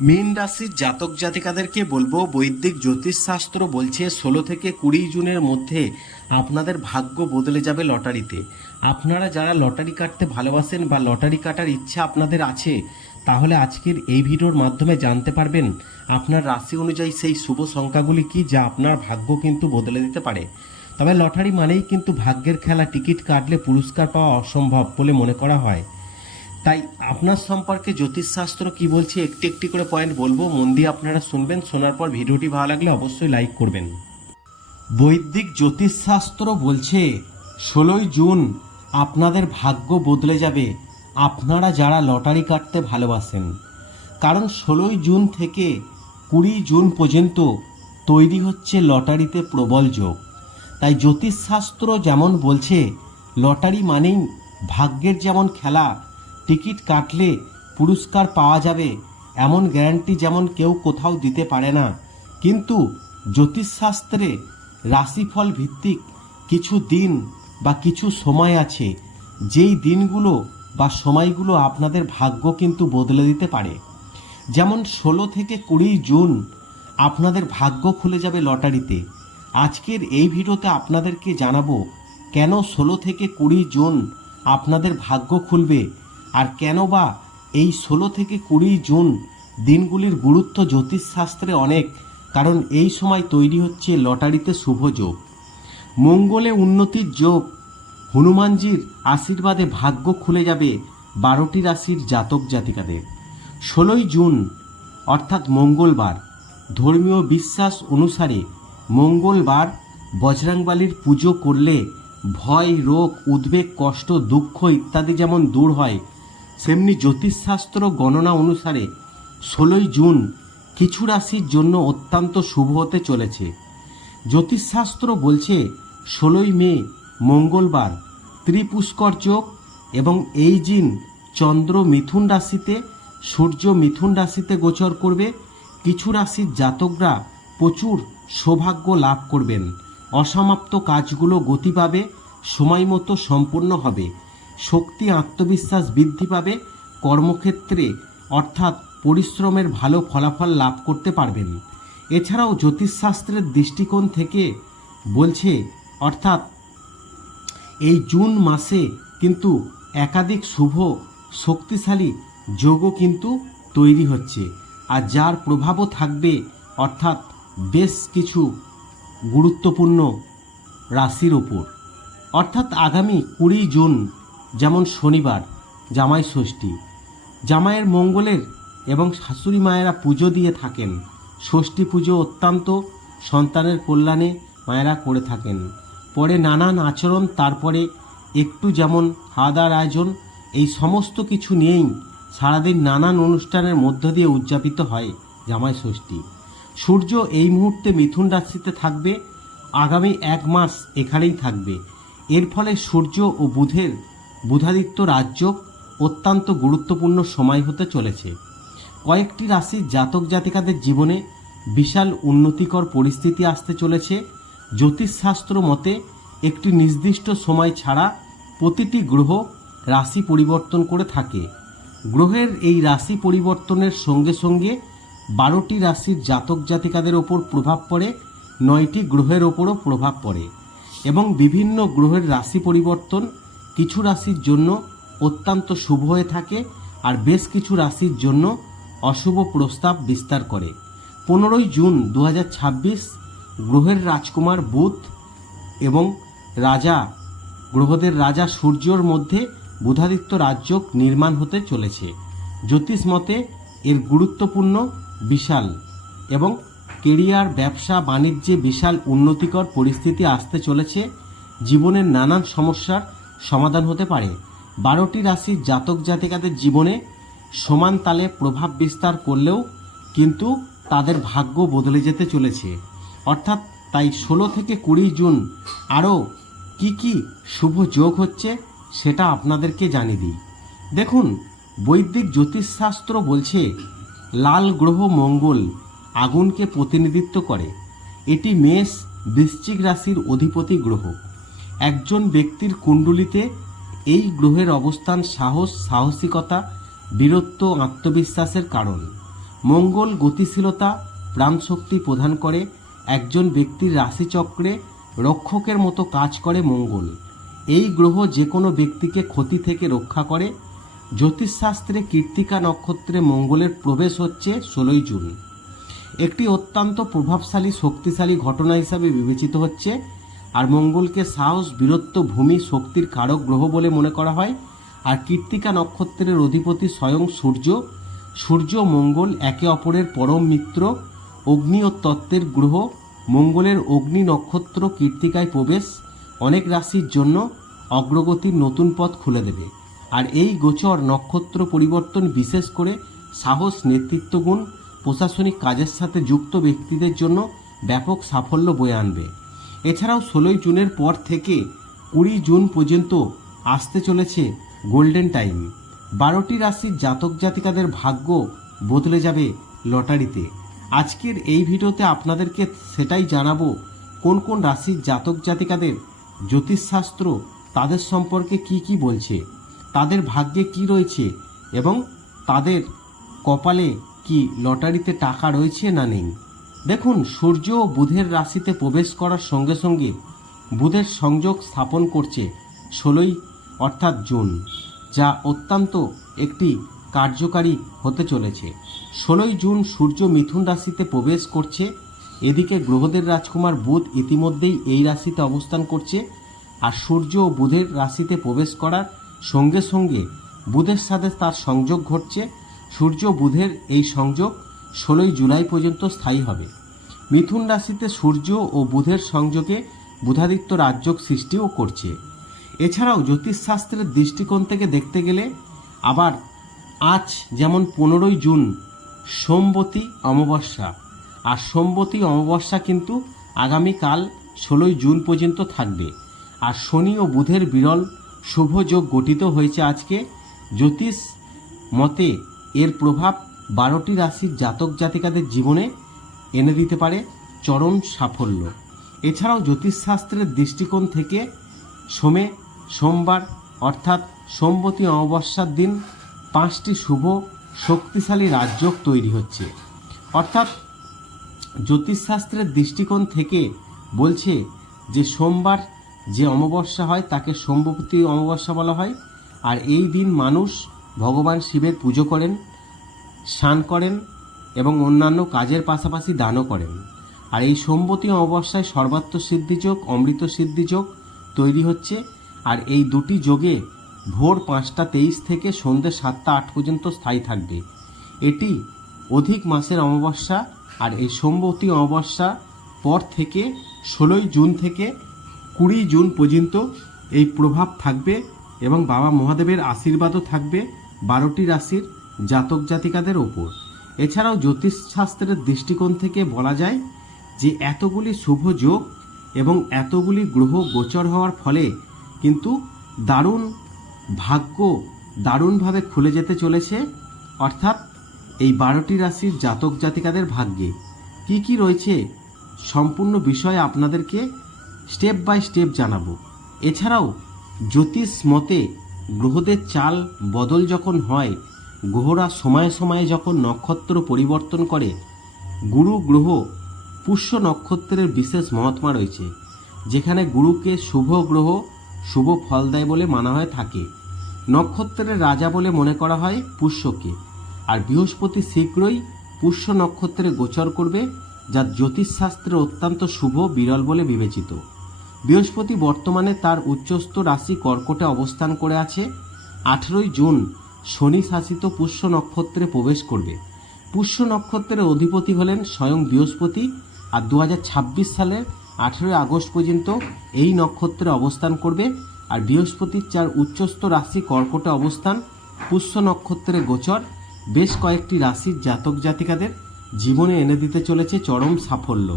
মীন রাশির জাতক জাতিকাদেরকে বলবো, বৈদিক জ্যোতিষশাস্ত্র বলছে 16 থেকে 20 জুনের মধ্যে আপনাদের ভাগ্য বদলে যাবে লটারিতে। আপনারা যারা লটারি কাটতে ভালোবাসেন বা লটারি কাটার ইচ্ছা আপনাদের আছে, তাহলে আজকের এই ভিডিওর মাধ্যমে জানতে পারবেন আপনার রাশি অনুযায়ী সেই শুভ সংখ্যাগুলি কি, যা আপনার ভাগ্য কিন্তু বদলে দিতে পারে। তবে লটারি মানেই কিন্তু ভাগ্যের খেলা, টিকিট কাটলে পুরস্কার পাওয়া অসম্ভব বলে মনে করা হয়। তাই আপনার সম্পর্কে জ্যোতিষশাস্ত্র কি বলছে একটি একটি করে পয়েন্ট বলবো, মন দিয়ে আপনারা শুনবেন। শোনার পর ভিডিওটি ভালো লাগলে অবশ্যই লাইক করবেন। বৈদিক জ্যোতিষশাস্ত্র বলছে 16ই জুন আপনাদের ভাগ্য বদলে যাবে, আপনারা যারা লটারি কাটতে ভালোবাসেন। কারণ 16ই জুন থেকে 20 জুন পর্যন্ত তৈরি হচ্ছে লটারিতে প্রবল যোগ। তাই জ্যোতিষশাস্ত্র যেমন বলছে লটারি মানেই ভাগ্যের যেমন খেলা, টিকিট কাটলে পুরস্কার পাওয়া যাবে এমন গ্যারান্টি যেমন কেউ কোথাও দিতে পারে না, কিন্তু জ্যোতিষশাস্ত্রে রাশিফল ভিত্তিক কিছু দিন বা কিছু সময় আছে, যেই দিনগুলো বা সময়গুলো আপনাদের ভাগ্য কিন্তু বদলে দিতে পারে। যেমন 16 থেকে 20 জুন আপনাদের ভাগ্য খুলে যাবে লটারিতে। আজকের এই ভিডিওতে আপনাদেরকে জানাবো কেন 16 থেকে 20 জুন আপনাদের ভাগ্য খুলবে, আর কেন বা এই 16 থেকে 20 জুন দিনগুলির গুরুত্ব জ্যোতিষশাস্ত্রে অনেক। কারণ এই সময় তৈরি হচ্ছে লটারিতে শুভ যোগ, মঙ্গলে উন্নতির যোগ, হনুমানজির আশীর্বাদে ভাগ্য খুলে যাবে 12টি রাশির জাতক জাতিকাদের। 16ই জুন অর্থাৎ মঙ্গলবার, ধর্মীয় বিশ্বাস অনুসারে মঙ্গলবার বজরংবলীর পুজো করলে ভয়, রোগ, উদ্বেগ, কষ্ট, দুঃখ ইত্যাদি যেমন দূর হয়, সেমনি জ্যোতিষশাস্ত্র গণনা অনুসারে 16ই জুন কিছু রাশির জন্য অত্যন্ত শুভ হতে চলেছে। জ্যোতিষশাস্ত্র বলছে 16ই মে মঙ্গলবার ত্রিপুষ্কর যোগ, এবং এই দিন চন্দ্র মিথুন রাশিতে, সূর্য মিথুন রাশিতে গোচর করবে। কিছু রাশির জাতকরা প্রচুর সৌভাগ্য লাভ করবেন, অসমাপ্ত কাজগুলো গতি পাবে, সময় মতো সম্পূর্ণ হবে, শক্তি আত্মবিশ্বাস বৃদ্ধি পাবে, কর্মক্ষেত্রে অর্থাৎ পরিশ্রমের ভালো ফলাফল লাভ করতে পারবেন। এছাড়াও জ্যোতিষশাস্ত্রের দৃষ্টিকোণ থেকে বলছে, অর্থাৎ এই জুন মাসে কিন্তু একাধিক শুভ শক্তিশালী যোগও কিন্তু তৈরি হচ্ছে, আর যার প্রভাবও থাকবে অর্থাৎ বেশ কিছু গুরুত্বপূর্ণ রাশির ওপর। অর্থাৎ আগামী 20 জুন যেমন শনিবার জামাই ষষ্ঠী, জামাইয়ের মঙ্গলের এবং শাশুড়ি মায়েরা পুজো দিয়ে থাকেন। ষষ্ঠী পুজো অত্যন্ত সন্তানের কল্যাণে মায়েরা করে থাকেন। পরে নানান আচরণ, তারপরে একটু যেমন খাওয়া দাওয়ার আয়োজন, এই সমস্ত কিছু নিয়েই সারাদিন নানান অনুষ্ঠানের মধ্য দিয়ে উদযাপিত হয় জামাই ষষ্ঠী। সূর্য এই মুহূর্তে মিথুন রাশিতে থাকবে, আগামী 1 মাস এখানেই থাকবে। এর ফলে সূর্য ও বুধের বুধাদিত্য রাজযোগ অত্যন্ত গুরুত্বপূর্ণ সময় হতে চলেছে। কয়েকটি রাশির জাতক জাতিকাদের জীবনে বিশাল উন্নতিকর পরিস্থিতি আসতে চলেছে। জ্যোতিষশাস্ত্র মতে একটি নির্দিষ্ট সময় ছাড়া প্রতিটি গ্রহ রাশি পরিবর্তন করে থাকে। গ্রহের এই রাশি পরিবর্তনের সঙ্গে সঙ্গে 12টি রাশির জাতক জাতিকাদের ওপর প্রভাব পড়ে, 9টি গ্রহের ওপরও প্রভাব পড়ে, এবং বিভিন্ন গ্রহের রাশি পরিবর্তন কিছু রাশির জন্য অত্যন্ত শুভ হয়ে থাকে, আর বেশ কিছু রাশির জন্য অশুভ প্রস্তাব বিস্তার করে। 15ই জুন 2026 গ্রহের রাজকুমার বুধ এবং রাজা, গ্রহদের রাজা সূর্যর মধ্যে বুধাদিত্য রাজযোগ নির্মাণ হতে চলেছে। জ্যোতিষ মতে এর গুরুত্বপূর্ণ বিশাল, এবং কেরিয়ার, ব্যবসা বাণিজ্যে বিশাল উন্নতিকর পরিস্থিতি আসতে চলেছে। জীবনের নানান সমস্যার সমাধান হতে পারে। 12টি রাশির জাতক জাতিকাদের জীবনে সমান তালে প্রভাব বিস্তার করলেও কিন্তু তাদের ভাগ্য বদলে যেতে চলেছে। অর্থাৎ তাই 16 থেকে 20 জুন আরও কি শুভ যোগ হচ্ছে সেটা আপনাদেরকে জানিয়ে দিই। দেখুন, বৈদিক জ্যোতিষশাস্ত্র বলছে লাল গ্রহ মঙ্গল আগুনকে প্রতিনিধিত্ব করে। এটি মেষ বৃশ্চিক রাশির অধিপতি গ্রহ। একজন ব্যক্তির কুণ্ডলিতে এই গ্রহের অবস্থান সাহস, সাহসিকতা, বীরত্ব, আত্মবিশ্বাসের কারণ। মঙ্গল গতিশীলতা প্রাণশক্তি প্রদান করে। একজন ব্যক্তির রাশিচক্রে রক্ষকের মতো কাজ করে মঙ্গল। এই গ্রহ যে কোনো ব্যক্তিকে ক্ষতি থেকে রক্ষা করে। জ্যোতিষশাস্ত্রে কৃত্তিকা নক্ষত্রে মঙ্গলের প্রবেশ হচ্ছে 16ই জুন। একটি অত্যন্ত প্রভাবশালী শক্তিশালী ঘটনা হিসাবে বিবেচিত হচ্ছে। আর মঙ্গলকে সাহস, বীরত্ব, ভূমি, শক্তির কারক গ্রহ বলে মনে করা হয়। আর কৃত্তিকা নক্ষত্রের অধিপতি স্বয়ং সূর্য। সূর্য মঙ্গল একে অপরের পরম মিত্র। অগ্নি ও তত্ত্বের গ্রহ। মঙ্গলের অগ্নি নক্ষত্র কৃত্তিকায় প্রবেশ অনেক রাশির জন্য অগ্রগতির নতুন পথ খুলে দেবে। আর এই গোচর নক্ষত্র পরিবর্তন বিশেষ করে সাহস, নেতৃত্বগুণ, প্রশাসনিক কাজের সাথে যুক্ত ব্যক্তিদের জন্য ব্যাপক সাফল্য বয়ে আনবে। এছাড়াও 16ই জুনের পর থেকে 20 জুন পর্যন্ত আসতে চলেছে গোল্ডেন টাইম। 12টি রাশির জাতক জাতিকাদের ভাগ্য বদলে যাবে লটারিতে। আজকের এই ভিডিওতে আপনাদেরকে সেটাই জানাবো, কোন কোন রাশির জাতক জাতিকাদের জ্যোতিষশাস্ত্র তাদের সম্পর্কে কি বলছে, তাদের ভাগ্যে কি রয়েছে এবং তাদের কপালে কি লটারিতে টাকা রয়েছে না নেই। দেখুন, সূর্য ও বুধের রাশিতে প্রবেশ করার সঙ্গে সঙ্গে বুধের সংযোগ স্থাপন করছে 16ই অর্থাৎ জুন, যা অত্যন্ত একটি কার্যকারী হতে চলেছে। 16ই জুন সূর্য মিথুন রাশিতে প্রবেশ করছে। এদিকে গ্রহদের রাজকুমার বুধ ইতিমধ্যেই এই রাশিতে অবস্থান করছে। আর সূর্য ও বুধের রাশিতে প্রবেশ করার সঙ্গে সঙ্গে বুধের সাথে তার সংযোগ ঘটছে। সূর্য বুধের এই সংযোগ 16ই জুলাই পর্যন্ত স্থায়ী হবে। মিথুন রাশিতে সূর্য ও বুধের সংযোগে বুধাদিত্য রাজযোগ সৃষ্টিও করছে। এছাড়াও জ্যোতিষশাস্ত্রের দৃষ্টিকোণ থেকে দেখতে গেলে আবার আজ যেমন 15ই জুন সোমবতী অমাবস্যা, আর সোমবতী অমাবস্যা কিন্তু আগামীকাল 16ই জুন পর্যন্ত থাকবে। আর শনি ও বুধের বিরল শুভ যোগ গঠিত হয়েছে আজকে। জ্যোতিষ মতে এর প্রভাব 12টি রাশির জাতক জাতিকাদের জীবনে এনে দিতে পারে চরম সাফল্য। এছাড়াও জ্যোতিষশাস্ত্রের দৃষ্টিকোণ থেকে সোমবার অর্থাৎ সোমবতী অমাবস্যার দিন 5টি শুভ শক্তিশালী রাজযোগ তৈরি হচ্ছে। অর্থাৎ জ্যোতিষশাস্ত্রের দৃষ্টিকোণ থেকে বলছে যে সোমবার যে অমাবস্যা হয় তাকে সোমবতী অমাবস্যা বলা হয়। আর এই দিন মানুষ ভগবান শিবের পুজো করেন, স্নান করেন এবং অন্যান্য কাজের পাশাপাশি দানও করেন। আর এই সোমবতী অমাবস্যায় সর্বাত্ম সিদ্ধিযোগ, অমৃত সিদ্ধিযোগ তৈরি হচ্ছে। আর এই দুটি যোগে ভোর 5টা 23 থেকে সন্ধ্যে 7টা 8 পর্যন্ত স্থায়ী থাকবে। এটি অধিক মাসের অমাবস্যা। আর এই সোমবতী অমাবস্যা পর থেকে 16ই জুন থেকে 20 জুন পর্যন্ত এই প্রভাব থাকবে এবং বাবা মহাদেবের আশীর্বাদও থাকবে 12টি রাশির জাতক জাতিকাদের ওপর। এছাড়াও জ্যোতিষশাস্ত্রের দৃষ্টিকোণ থেকে বলা যায় যে এতগুলি শুভ যোগ এবং এতগুলি গ্রহ গোচর হওয়ার ফলে কিন্তু দারুণ ভাগ্য দারুণভাবে খুলে যেতে চলেছে। অর্থাৎ এই 12টি রাশির জাতক জাতিকাদের ভাগ্যে কি রয়েছে সম্পূর্ণ বিষয় আপনাদেরকে স্টেপ বাই স্টেপ জানাবো। এছাড়াও জ্যোতিষ মতে গ্রহদের চাল বদল যখন হয়, গ্রহরা সময়ে সময়ে যখন নক্ষত্র পরিবর্তন করে, গুরু গ্রহ পুষ্য নক্ষত্রের বিশেষ মহাত্মা রয়েছে, যেখানে গুরুকে শুভ গ্রহ, শুভ ফল দেয় বলে মানা হয়ে থাকে। নক্ষত্রের রাজা বলে মনে করা হয় পুষ্যকে। আর বৃহস্পতি শীঘ্রই পুষ্য নক্ষত্রে গোচর করবে, যা জ্যোতিষশাস্ত্রে অত্যন্ত শুভ বিরল বলে বিবেচিত। বৃহস্পতি বর্তমানে তার উচ্চস্থ রাশি কর্কটে অবস্থান করে আছে। 18ই জুন শনি শাসিত পুষ্য নক্ষত্রে প্রবেশ করবে। পুষ্য নক্ষত্রের অধিপতি হলেন স্বয়ং বৃহস্পতি। আর 2026 সালের 18ই আগস্ট পর্যন্ত এই নক্ষত্রে অবস্থান করবে। আর বৃহস্পতির যার উচ্চস্থ রাশি কর্কটে অবস্থান, পুষ্য নক্ষত্রে গোচর বেশ কয়েকটি রাশির জাতক জাতিকাদের জীবনে এনে দিতে চলেছে চরম সাফল্য।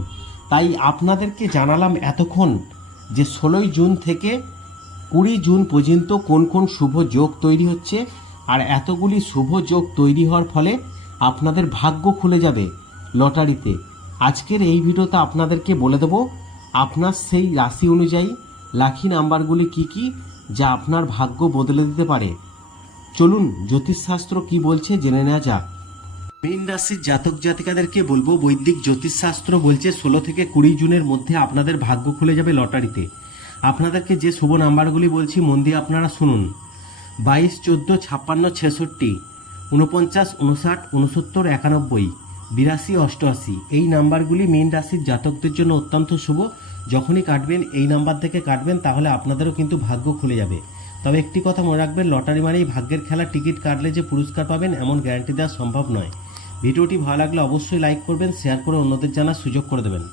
তাই আপনাদেরকে জানালাম এতক্ষণ যে 16ই জুন থেকে 20 জুন পর্যন্ত কোন কোন শুভ যোগ তৈরি হচ্ছে। আর এতগুলি শুভ যোগ তৈরি হওয়ার ফলে আপনাদের ভাগ্য খুলে যাবে লটারিতে। আজকের এই ভিডিওতে আপনাদেরকে বলে দেব আপনার সেই রাশি অনুযায়ী লাকি নাম্বারগুলি কি যা আপনার ভাগ্য বদলে দিতে পারে। চলুন জ্যোতিষশাস্ত্র কি বলছে জেনে নেওয়া যাক। মীন রাশির জাতক জাতিকাদেরকে বলবো, বৈদিক জ্যোতিষশাস্ত্র বলছে 16 থেকে 20 জুনের মধ্যে আপনাদের ভাগ্য খুলে যাবে লটারিতে। আপনাদেরকে যে শুভ নাম্বারগুলি বলছি মন দিয়ে আপনারা শুনুন। 22, 14, 56, 66, 49, 59, 69, 91, 82, 88 এই নাম্বারগুলি মীন রাশির জাতকদের জন্য অত্যন্ত শুভ। যখনই কাটবেন এই নাম্বার থেকে কাটবেন, তাহলে আপনাদেরও কিন্তু ভাগ্য খুলে যাবে। তবে একটি কথা মনে রাখবেন, লটারি মানেই ভাগ্যের খেলা। টিকিট কাটলে যে পুরস্কার পাবেন এমন গ্যারান্টি দেওয়া সম্ভব নয়। ভিডিওটি ভালো লাগলে অবশ্যই লাইক করবেন, শেয়ার করে অন্যদের জানার সুযোগ করে দেবেন।